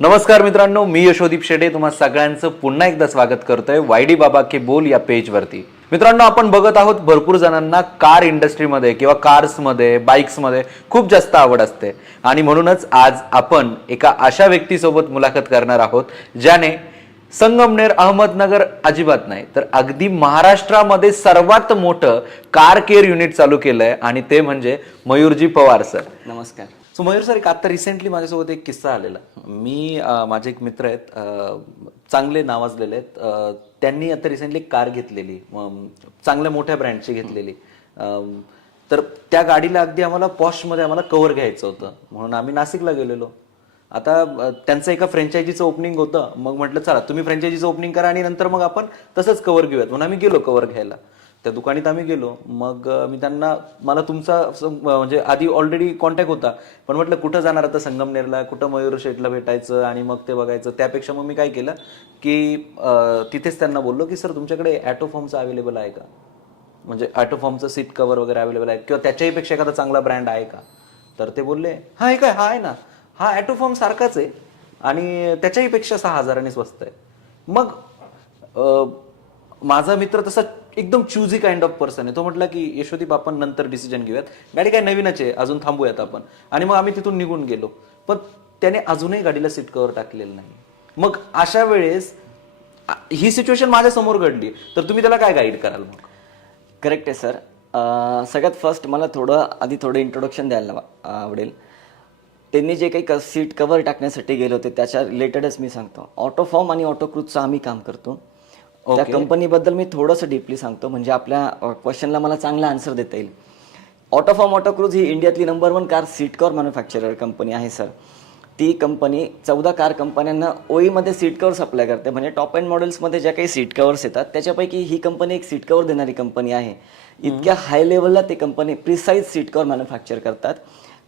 नमस्कार मित्रांनो मी यशोदीप शेडे. तुम्हा सगळ्यांचं पुन्हा एकदा स्वागत करतोय वायडी बाबा के बोल या पेजवरती. मित्रांनो आपण बघत आहोत भरपूर जणांना कार इंडस्ट्रीमध्ये किंवा कार्समध्ये बाईक्समध्ये खूप जास्त आवड असते. आणि म्हणूनच आज आपण एका अशा व्यक्तीसोबत मुलाखत करणार आहोत ज्याने संगमनेर अहमदनगर अजिबात नाही तर अगदी महाराष्ट्रामध्ये सर्वात मोठं कार केअर युनिट चालू केलंय. आणि ते म्हणजे मयूरजी पवार सर. नमस्कार. सो मयूर सर एक आता रिसेंटली माझ्यासोबत एक किस्सा आलेला. मी माझे एक मित्र आहेत चांगले नावाजलेले आहेत. त्यांनी आता रिसेंटली कार घेतलेली चांगल्या मोठ्या ब्रँडची घेतलेली. तर त्या गाडीला अगदी आम्हाला पॉशमध्ये आम्हाला कव्हर घ्यायचं होतं. म्हणून आम्ही नाशिकला गेलेलो. आता त्यांचं एका फ्रँचायझीचं ओपनिंग होतं. मग म्हटलं चला तुम्ही फ्रँचायझीचं ओपनिंग करा आणि नंतर मग आपण तसंच कव्हर घेऊयात. म्हणून आम्ही गेलो कव्हर घ्यायला. त्या दुकानात आम्ही गेलो. मग मी त्यांना मला तुमचा म्हणजे आधी ऑलरेडी कॉन्टॅक्ट होता. पण म्हटलं कुठं जाणार आता संगमनेरला? कुठं मयूर शेठला भेटायचं? आणि मग ते बघायचं. त्यापेक्षा मग मी काय केलं की तिथेच त्यांना बोललो की सर तुमच्याकडे ॲटो फॉर्मचं अवेलेबल आहे का? म्हणजे ॲटो फॉर्मचं सीट कवर वगैरे अवेलेबल आहे. किंवा त्याच्याही पेक्षा एखादा चांगला ब्रँड आहे का? तर ते बोलले हा आहे काय? हा आहे ना. हा ॲटो फॉर्म सारखाच आहे. आणि त्याच्याही पेक्षा सहा हजारांनी स्वस्त आहे. मग माझा मित्र तसा एकदम चुझी काइंड ऑफ पर्सन आहे. तो म्हटला की यशोदीप आपण नंतर डिसिजन घेऊयात. गाडी काय नवीनच आहे अजून थांबूयात आपण. आणि मग आम्ही तिथून निघून गेलो. पण त्याने अजूनही गाडीला सीट कवर टाकलेलं नाही. मग अशा वेळेस ही सिच्युएशन माझ्यासमोर घडली. तर तुम्ही त्याला काय गाईड कराल मग? करेक्ट आहे सर सगळ्यात फर्स्ट मला थोडं आधी थोडं इंट्रोडक्शन द्यायला आवडेल. त्यांनी जे काही सीट कवर टाकण्यासाठी गेले होते त्याच्या रिलेटेडच मी सांगतो. ऑटो फॉर्म आणि ऑटो क्रूजचं आम्ही काम करतो. त्या कंपनीबद्दल मी थोडंसं डीपली सांगतो. म्हणजे आपल्या क्वेश्चनला मला चांगला आन्सर देता येईल. ऑटो फॉर्म ऑटो क्रूज ही इंडियातली number one car seat cover manufacturer company आहे सर ती कंपनी चौदा कार कंपन्यांना ओईमध्ये सीट कवर सप्लाय करते. म्हणजे टॉप एंड मॉडेल्समध्ये ज्या काही सीट कवर्स येतात त्याच्यापैकी ही कंपनी एक सीट कवर देणारी कंपनी आहे. इतक्या हाय लेवलला ती company precise seat cover manufacture करतात.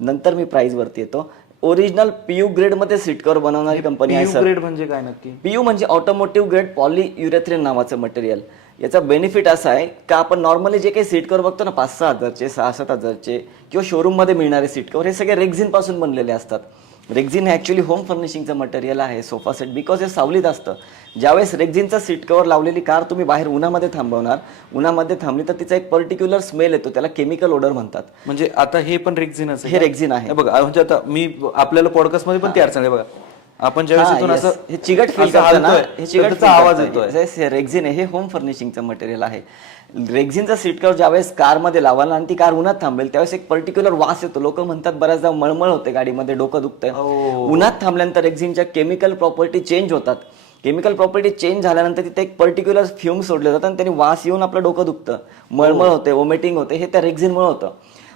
नंतर मी प्राईजवरती येतो. ओरिजिनल पीयू ग्रेडमध्ये सीट कवर बनवणारी कंपनी आहे सर ग्रेड म्हणजे काय नक्की? पीयू म्हणजे ऑटोमोटिव्ह ग्रेड पॉली युरेथ्रिन नावाचं मटेरियल याचा बेनिफिट असा आहे का आपण नॉर्मली जे काही सीट कवर बघतो ना पाच सहा हजारचे सहा सात हजारचे किंवा शोरूममध्ये मिळणारे सीट कवर हे सगळे रेक्झिनपासून बनलेले असतात. रेक्झिन हे ॲक्च्युली होम फर्निशिंगचं मटेरियल आहे सोफा सेट बिकॉज हे सावलीत असतं. ज्यावेळेस रेक्झिनचा सीट कवर लावलेली कार तुम्ही बाहेर उन्हामध्ये थांबवणार उन्हामध्ये थांबली तर तिचा एक पर्टिक्युलर स्मेल येतो त्याला केमिकल ओडर म्हणतात. म्हणजे आता हे पण रेक्झिनच हे रेक्झिन आहे. बघा म्हणजे आता मी आपल्याला पॉडकास्टमध्ये पण ते अडचण आहे. बघा आपण ज्यावेळेस हा, इथून. असं हे चिकट फील करतं ना हे त्याचा आवाज येतोय. रेक्झिन हे होम फर्निशिंगचं मटेरियल आहे. रेक्झिनचा सीट कवर ज्यावेळेस कारमध्ये लावाल आणि ती कार उन्हात थांबेल त्यावेळेस एक पर्टिक्युलर वास येतो. लोक म्हणतात बऱ्याचदा मळमळ होते गाडीमध्ये डोकं दुखतंय. उन्हात थांबल्यानंतर रेक्झिनच्या केमिकल प्रॉपर्टी चेंज होतात. केमिकल प्रॉपर्टी चेंज झाल्यानंतर तिथे एक पर्टिक्युलर फ्यूम सोडले जातात आणि त्यांनी वास येऊन आपलं डोकं दुखतं. मळमळ होते वॉमिटिंग होते हे त्या रेक्झिनमुळे होतं.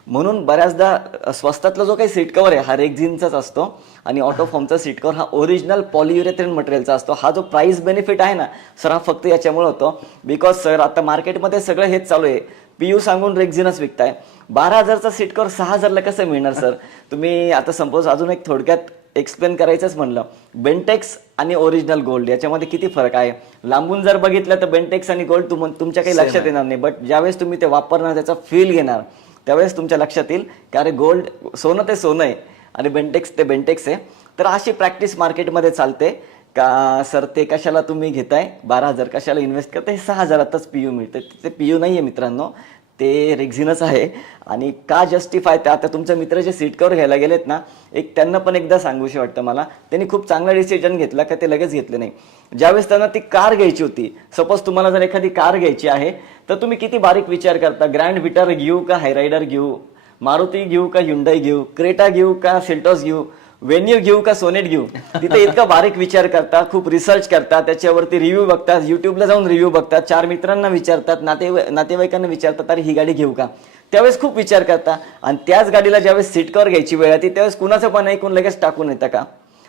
म्हणून बऱ्याचदा स्वस्तातला जो काही सीट कवर आहे हा रेक्झिनचाच असतो आणि ऑटो फॉर्मचा सीट कवर हा ओरिजिनल पॉलियुरेथ्रिन मटेरियलचा असतो. हा जो प्राइस बेनिफिट आहे ना सर हा फक्त याच्यामुळे होतो. बिकॉज सर आता मार्केटमध्ये सगळं हेच चालू आहे. पीयू सांगून रेक्झिनच विकताय. बारा हजारचा सीट कवर सहा हजारला कसं मिळणार सर तुम्ही आता सपोज अजून एक थोडक्यात एक्सप्लेन करायचंच म्हणलं. बेंटेक्स आणि ओरिजिनल गोल्ड याच्यामध्ये किती फरक आहे? लांबून जर बघितलं तर बेंटेक्स आणि गोल्ड तुम तुमच्या काही लक्षात येणार नाही. बट ज्यावेळेस तुम्ही ते वापरणार त्याचा फील घेणार. त्यावेळेस तुमच्या लक्षात येईल की अरे गोल्ड सोनं ते सोनं आहे आणि बेंटेक्स ते बेंटेक्स आहे. तर अशी प्रॅक्टिस मार्केटमध्ये चालते. का सर ते कशाला तुम्ही घेताय? बारा हजार कशाला इन्व्हेस्ट करताय? हे सहा हजारातच पी यू मिळते ते पी यू नाही आहे मित्रांनो. ते रेक्झिनच आहे. आणि का जस्टिफाय त्या आता तुमच्या मित्र जे सीट कवर घ्यायला गेलेत ना एक त्यांना पण एकदा सांगूशी वाटतं मला. त्यांनी खूप चांगला डिसिजन घेतला का ते लगेच घेतले नाही. ज्यावेळेस त्यांना ती कार घ्यायची होती सपोज तुम्हाला जर एखादी कार घ्यायची आहे तर तुम्ही किती बारीक विचार करता? ग्रँड विटर घेऊ का हायरायडर घेऊ? मारुती घेऊ का हुंडाई घेऊ? क्रेटा घेऊ का सेल्टॉस घेऊ? वेन्यू घेऊ का सोनेट घेऊ तिथे इतका बारीक विचार करता खूप रिसर्च करता त्याच्यावरती रिव्ह्यू बघतात युट्यूबला जाऊन रिव्ह्यू बघतात चार मित्रांना विचारतात नाते नातेवाईकांना विचारतात अरे ही गाडी घेऊ का? त्यावेळेस खूप विचार करता आणि त्याच गाडीला ज्यावेळेस सीट कवर घ्यायची वेळ येते त्यावेळेस कुणाचं पण ऐकून लगेच टाकून येतं का?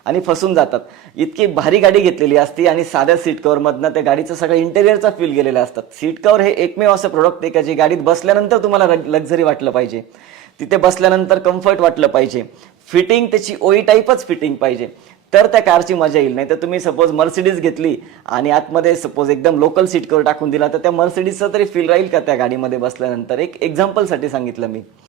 आणि फसून जातात. इतकी भारी गाडी घेतलेली असती आणि साध्या सीट कवरमधनं त्या गाडीचं सगळं इंटेरियरचा फील गेलेला असतात सीट कव्हर हे एकमेव असं प्रोडक्ट आहे का जे गाडीत बसल्यानंतर तुम्हाला लक्झरी वाटलं पाहिजे? तिथे बसल्यानंतर कम्फर्ट वाटलं पाहिजे. फिटिंग त्याची ओई टाईपच फिटिंग पाहिजे. तर त्या कारची मजा येईल. नाही तर तुम्ही सपोज मर्सिडीज घेतली आणि आतमध्ये सपोज एकदम लोकल सीट करून टाकून दिला तर त्या मर्सिडीजचं तरी फील राहील का त्या गाडीमध्ये बसल्यानंतर? एक एक्झाम्पलसाठी सांगितलं मी.